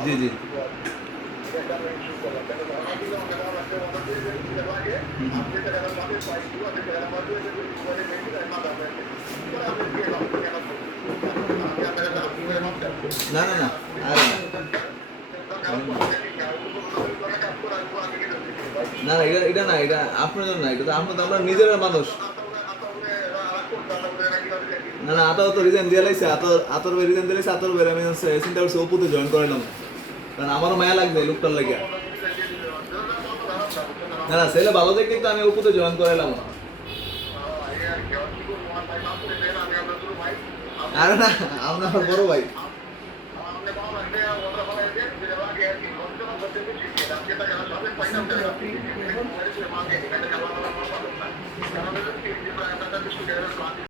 জি জি না না না আরে না না এটা এটা না এটা আপনার জন্য না এটা তো আমরা তো আমরা নিজের মানুষ না না আতো তো রিজাইন দিয়ে লাইছে আতর রিজাইন দিয়ে লাইছে আতর বের আমি চিন্তা করছি ওপুতে জয়েন করাইলাম কারণ আমারও মায়া লাগবে লোকটার লাগে না না ছেলে ভালো দেখে তো আমি ওপুতে জয়েন করাইলাম না আরে না আমরা আমার বড় ভাই